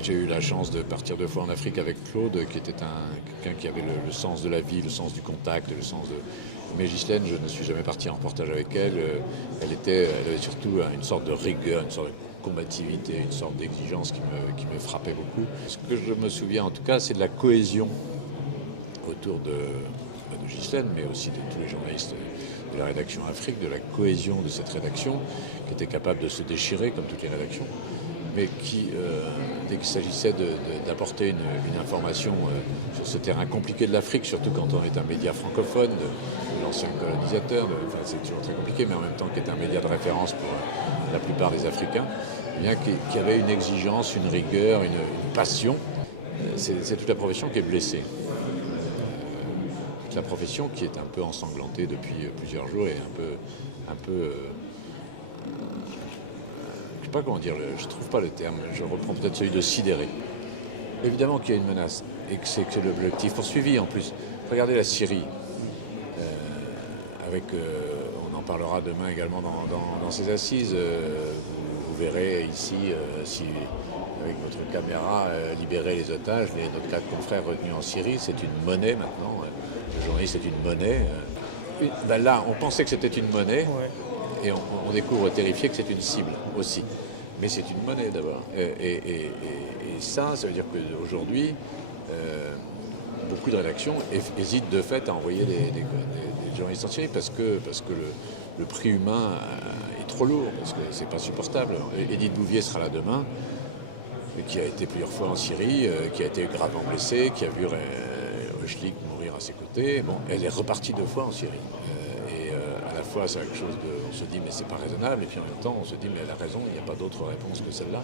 J'ai eu la chance de partir 2 fois en Afrique avec Claude, qui était quelqu'un qui avait le sens de la vie, le sens du contact, le sens de... Mais Ghislaine, je ne suis jamais parti en reportage avec elle. Elle avait surtout une sorte de rigueur, une sorte de combativité, une sorte d'exigence qui me frappait beaucoup. Ce que je me souviens en tout cas, c'est de la cohésion autour de Ghislaine, mais aussi de tous les journalistes de la rédaction Afrique, de la cohésion de cette rédaction, qui était capable de se déchirer comme toutes les rédactions, mais qui, dès qu'il s'agissait d'apporter une information sur ce terrain compliqué de l'Afrique, surtout quand on est un média francophone, de l'ancien colonisateur, enfin, c'est toujours très compliqué, mais en même temps qui est un média de référence pour la plupart des Africains, eh bien, qui avait une exigence, une rigueur, une passion. C'est toute la profession qui est blessée. Toute la profession qui est un peu ensanglantée depuis plusieurs jours et un peu je sais pas comment dire, je trouve pas le terme, je reprends peut-être celui de sidéré. Évidemment qu'il y a une menace et que c'est l'objectif poursuivi en plus. Regardez la Syrie, on en parlera demain également dans ces assises. Vous verrez ici, si avec votre caméra, libérer les otages, notre 4 confrères retenus en Syrie, c'est une monnaie maintenant. Le journaliste est une monnaie. Ben là, on pensait que c'était une monnaie. Ouais. Et on découvre terrifié que c'est une cible aussi. Mais c'est une monnaie d'abord. Et ça veut dire qu'aujourd'hui, beaucoup de rédactions hésitent de fait à envoyer des journalistes en Syrie parce que le prix humain est trop lourd, parce que c'est pas supportable. Edith Bouvier sera là demain, qui a été plusieurs fois en Syrie, qui a été gravement blessée, qui a vu Rushlik mourir à ses côtés. Bon, elle est repartie 2 fois en Syrie. À la fois, c'est quelque chose on se dit, mais c'est pas raisonnable, et puis en même temps, on se dit, mais elle a raison, il n'y a pas d'autre réponse que celle-là.